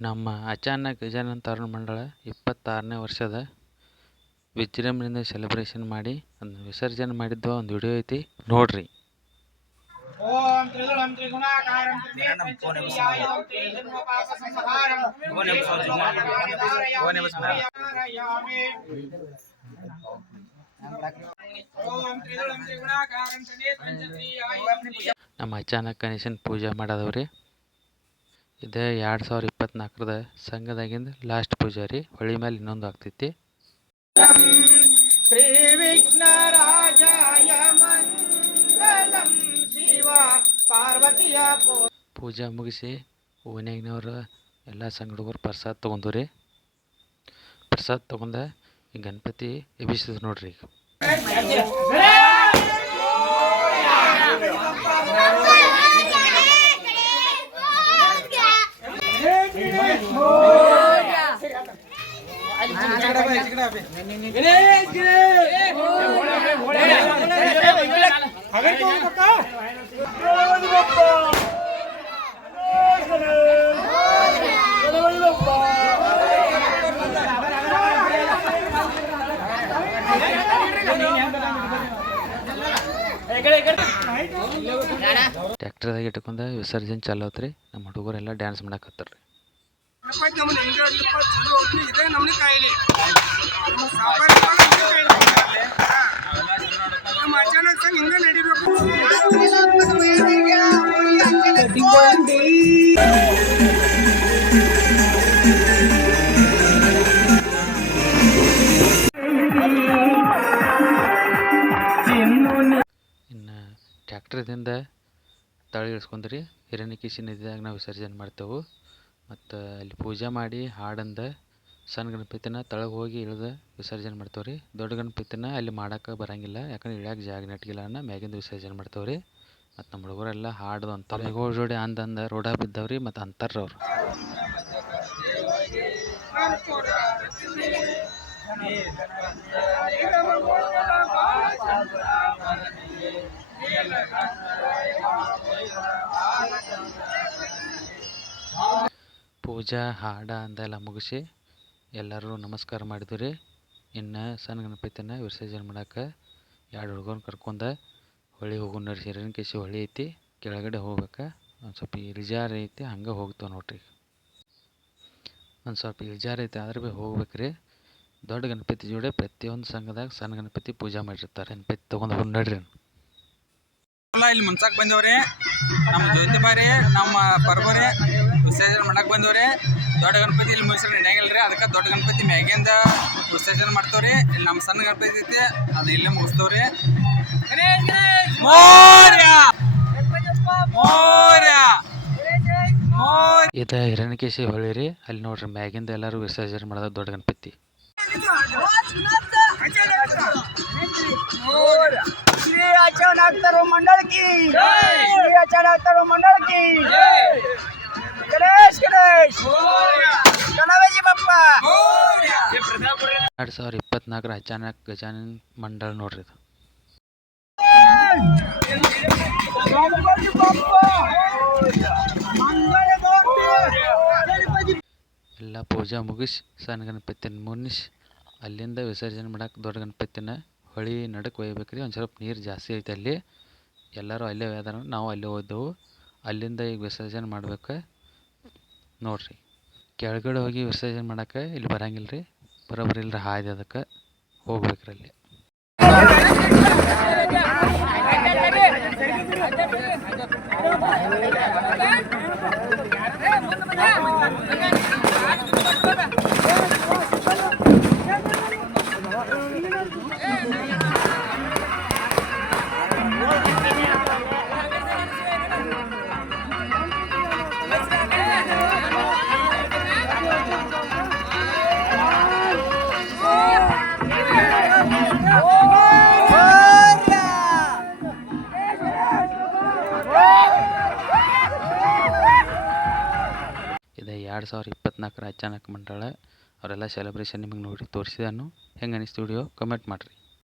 ನಮ್ಮ ಅಚಾನಕ್ ಗಜಾನನ ತರುಣ ಮಂಡಳ 26ನೇ ವರ್ಷದ ವಿಜೃಂಭಣೆಯಿಂದ ಸೆಲೆಬ್ರೇಷನ್ ಮಾಡಿ ಅದನ್ನ ವಿಸರ್ಜನೆ ಮಾಡಿದ್ವ ಒಂದು ವಿಡಿಯೋ ಐತಿ ನೋಡ್ರಿ. ಓಂ ತ್ರಿಗುಣಂ ತ್ರಿಗುಣಾಕಾರಂ ತ್ರಿನೇತ್ರಂ ನಮ್ಮ ಅಚಾನಕ್ ಗಣೇಶನ ಪೂಜೆ ಮಾಡೋದವ್ರಿ. ಇದು 2024ರದ ಸಂಘದಾಗಿಂದ ಲಾಸ್ಟ್ ಪೂಜೆ ರೀ. ಹೊಳಿ ಮೇಲೆ ಇನ್ನೊಂದು ಆಗ್ತೈತಿ. ಶ್ರೀ ವಿಘ್ನರಾಜಾಯ ಮಂಗಲಂ ಶಿವ ಪಾರ್ವತಿಯ ಪೂಜೆ ಮುಗಿಸಿ ಓನ್ಯಾಗಿನವ್ರು ಎಲ್ಲ ಸಂಘ ಹುಡುಗರು ಪ್ರಸಾದ ತೊಗೊಂಡ್ರಿ. ಪ್ರಸಾದ ತೊಗೊಂಡ ಈ ಗಣಪತಿ ಎಬ್ಬಿಸಿದ್ರು ನೋಡ್ರಿ. ಈಗ ಟ್ರ್ಯಾಕ್ಟರ್ದಾಗ ಇಟ್ಕೊಂಡ ವಿಸರ್ಜನೆ ಚಾಲು ಆತ್ರಿ. ನಮ್ಮ ಹುಡುಗರೆಲ್ಲ ಡ್ಯಾನ್ಸ್ ಮಾಡಕತ್ತಾರ್ರಿ. ಇನ್ನು ಟ್ರ್ಯಾಕ್ಟರ್ದಿಂದ ತಳ ಇಳಿಸ್ಕೊಂಡ್ರಿ. ಹಿರಣ್ಯಕೇಶಿ ನದಿದಾಗ ನಾವು ವಿಸರ್ಜನೆ ಮಾಡ್ತೇವೆ. ಮತ್ತು ಅಲ್ಲಿ ಪೂಜೆ ಮಾಡಿ ಹಾಡಂದ ಸಣ್ಣ ಗಣಪತಿನ ತಳಗೆ ಹೋಗಿ ಇಳಿದು ವಿಸರ್ಜನೆ ಮಾಡ್ತೇವೆ ರೀ. ದೊಡ್ಡ ಗಣಪತಿನ ಅಲ್ಲಿ ಮಾಡೋಕೆ ಬರೋಂಗಿಲ್ಲ, ಯಾಕಂದ್ರೆ ಇಳ್ಯಾಕೆ ಜಾಗ ನೆಟ್ಗಿಲ್ಲ ಅನ್ನೋ ಮ್ಯಾಗಿಂದ ವಿಸರ್ಜನೆ ಮಾಡ್ತೇವೆ ರೀ. ಮತ್ತು ನಮ್ಮ ಹುಡುಗರೆಲ್ಲ ಹಾಡ್ದು ಅಂತಾರೆ ಜೋಡಿ ಅಂದಂದ ರೋಡ ಬಿದ್ದವ್ರಿ. ಮತ್ತು ಅಂತಾರ್ರಿ ಅವ್ರು. ಪೂಜಾ ಹಾಡ ಅಂದೆಲ್ಲ ಮುಗಿಸಿ ಎಲ್ಲರೂ ನಮಸ್ಕಾರ ಮಾಡಿದ್ವಿ ರೀ. ಇನ್ನು ಸಣ್ಣ ಗಣಪತಿನ ವಿಸರ್ಜನೆ ಮಾಡೋಕೆ 2 ಹುಡುಗರನ್ನ ಕರ್ಕೊಂಡು ಹೊಳಿ ಹೋಗೋಣ. ಹಿರಣ್ಯಕೇಶಿ ಹೊಳಿ ಐತಿ, ಕೆಳಗಡೆ ಹೋಗ್ಬೇಕು. ಒಂದು ಸ್ವಲ್ಪ ಇಳಿಜಾರು ಐತಿ, ಹಂಗೆ ಹೋಗ್ತಾವೆ ನೋಡ್ರಿ. ಒಂದು ಸ್ವಲ್ಪ ಇಳಿಜಾರು ಐತಿ, ಆದ್ರೆ ಭೀ ಹೋಗ್ಬೇಕು ರೀ. ದೊಡ್ಡ ಗಣಪತಿ ಜೋಡಿ ಪ್ರತಿಯೊಂದು ಸಂಘದಾಗ ಸಣ್ಣ ಗಣಪತಿ ಪೂಜೆ ಮಾಡಿರ್ತಾರೆ. ಗಣಪತಿ ತೊಗೊಂಡು ಹೋಗಿ ನೋಡ್ರಿ. ಇಲ್ಲಿ ಮುನ್ಸಾಕ್ ಬಂದವ್ರಿ. ನಮ್ಮ ಜ್ಯೋತಿ ಬಾರಿ ನಮ್ಮ ಪರ್ಬರಿ ವಿಸರ್ಜನೆ ಮಾಡಕ್ಕೆ ಬಂದವ್ರಿ. ದೊಡ್ಡ ಗಣಪತಿ ಇಲ್ಲಿ ಮುಗಿಸ್ರೆ ನಡೆಯಂಗಿಲ್ಲ ರೀ. ಅದಕ್ಕೆ ದೊಡ್ಡ ಗಣಪತಿ ಮ್ಯಾಗಿಂದ ವಿಸರ್ಜನೆ ಮಾಡ್ತೇವ್ರಿ. ಇಲ್ಲಿ ನಮ್ಮ ಸಣ್ಣ ಗಣಪತಿ ಐತಿ, ಅದು ಇಲ್ಲೇ ಮುಗಿಸ್ತೇವ್ರಿ. ಇದು ಹಿರಣ್ಯಕೇಶಿ ಹೊಳಿ ರೀ. ಅಲ್ಲಿ ನೋಡ್ರಿ ಮ್ಯಾಗಿಂದ ಎಲ್ಲರೂ ವಿಸರ್ಜನೆ ಮಾಡೋದು ದೊಡ್ಡ ಗಣಪತಿ. श्री अचानक तरुण मंडल की जय, श्री अचानक तरुण मंडल की जय, गणेश गणेश गणपति बप्पा 2024ರ ಅಚಾನಕ್ ಗಜಾನನ ಮಂಡಳ ನೋಡ್ರಿ. ಇದು ಎಲ್ಲ ಪೂಜಾ ಮುಗಿಸಿ ಸಣ್ಣ ಗಣಪತಿನ ಮುನ್ನಿಸಿ ಅಲ್ಲಿಂದ ವಿಸರ್ಜನೆ ಮಾಡಕ್ಕೆ ದೊಡ್ಡ ಗಣಪತಿನ ಹೊಳಿ ನಡಕ್ಕೆ ಒಯ್ಬೇಕು ರೀ. ಒಂದು ಸ್ವಲ್ಪ ನೀರು ಜಾಸ್ತಿ ಐತೆ ಅಲ್ಲಿ. ಎಲ್ಲರೂ ಅಲ್ಲೇ ಒಯ್ದಾರ, ನಾವು ಅಲ್ಲೇ ಹೋದೆವು. ಅಲ್ಲಿಂದ ಈಗ ವಿಸರ್ಜನೆ ಮಾಡ್ಬೇಕು ನೋಡ್ರಿ. ಕೆಳಗಡೆ ಹೋಗಿ ವಿಸರ್ಜನೆ ಮಾಡೋಕೆ ಇಲ್ಲಿ ಬರೋಂಗಿಲ್ಲ ರೀ. ಬರೋಬ್ಬರಿ ಇಲ್ಲರಿ ಹಾಯ್ದು ಅದಕ್ಕೆ ಹೋಗ್ಬೇಕ್ರಿ ಅಲ್ಲಿ. ಇದು 2024ರ ಅಚಾನಕ್ ಮಂಡಳ ಅವರೆಲ್ಲ ಸೆಲೆಬ್ರೇಷನ್ ನಿಮಗೆ ನೋಡಿ ತೋರಿಸಿದಾನು. ಹೆಂಗೆ ಅನಿಸ್ತು ವಿಡಿಯೋ ಕಮೆಂಟ್ ಮಾಡಿರಿ.